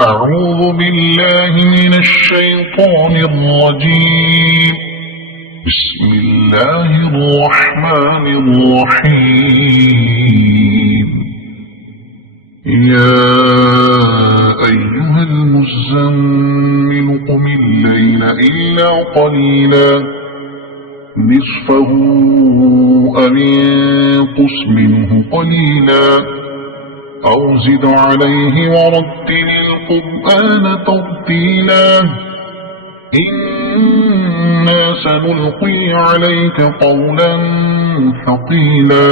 أعوذ بالله من الشيطان الرجيم. بسم الله الرحمن الرحيم. يا أيها المزمل قم الليل إلا قليلا نصفه أو انقص منه قليلا أو زد عليه ورتل القرآن ترتيلا إنا سنلقي عليك قولا ثقيلا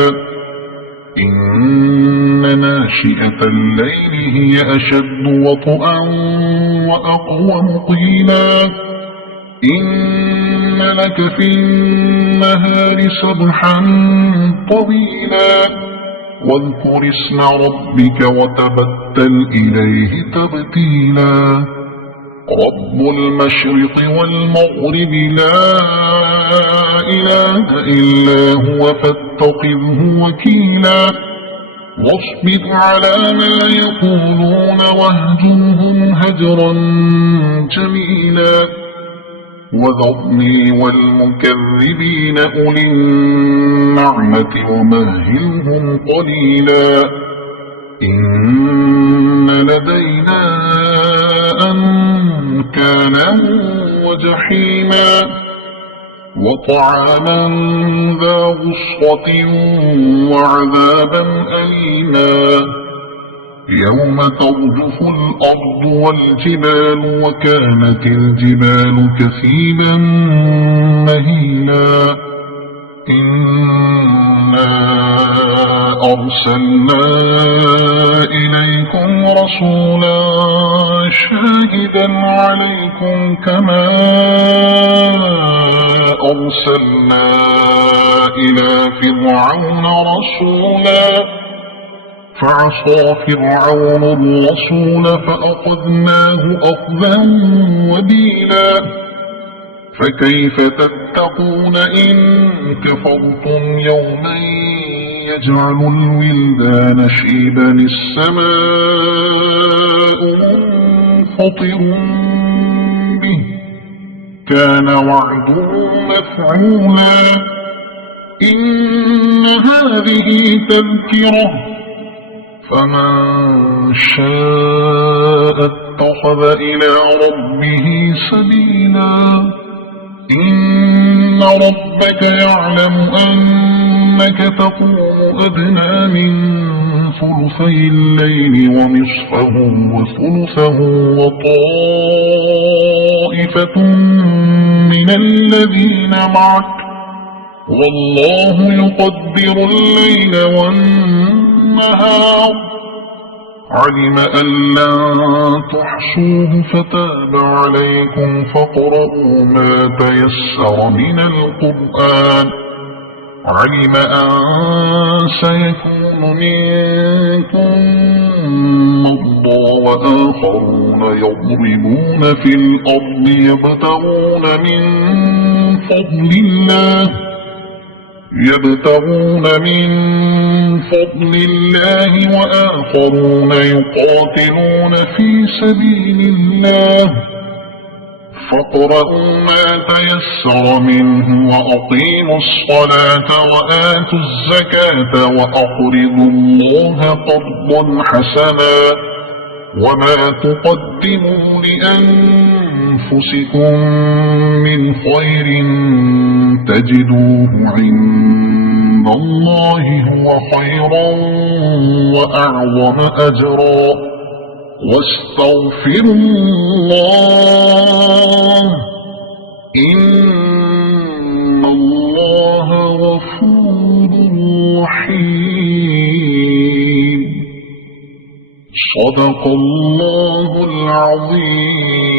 إن ناشئة الليل هي أشد وطئا وأقوم قيلا إن لك في النهار سبحا طويلا واذكر اسم ربك وتبتل إليه تبتيلا رب المشرق والمغرب لا إله إلا هو فاتخذه وكيلا واصبر على ما يقولون واهجرهم هجرا جميلا وذرني والمكذبين أولي النعمة ومهلهم قليلا إن لدينا أنكالا وجحيما وطعاما ذا غصة وعذابا أليما يوم ترجف الأرض والجبال وكانت الجبال كثيبا مهيلا إنا أرسلنا إليكم رسولا شاهدا عليكم كما أرسلنا إلى فرعون رسولا فعصى فرعون الرسول فأخذناه أخذا وبيلا فكيف تتقون إن كفرتم يوما يجعل الولدان شيبا السماء منفطر به كان وعده مفعولا إن هذه تذكرة فمن شاء اتخذ إلى ربه سبيلا إن ربك يعلم أنك تقوم أدنى من ثلثي الليل ونصفه وثلثه وطائفة من الذين معك والله يقدر الليل والنهار علم أن لن تحصوه فتاب عليكم فاقرؤوا ما تيسر من القرآن علم أن سيكون منكم مرضى وآخرون يضربون في الأرض يبتغون من فضل الله وآخرون يقاتلون في سبيل الله فاقرؤوا ما تيسر منه وأقيموا الصلاة وآتوا الزكاة وأقرضوا الله قرضا حسنا وما تقدموا لأنفسكم من خير تجدوه عند الله هو خيرا وأعظم أجرا واستغفروا الله إن الله غفور رحيم صدق الله العظيم.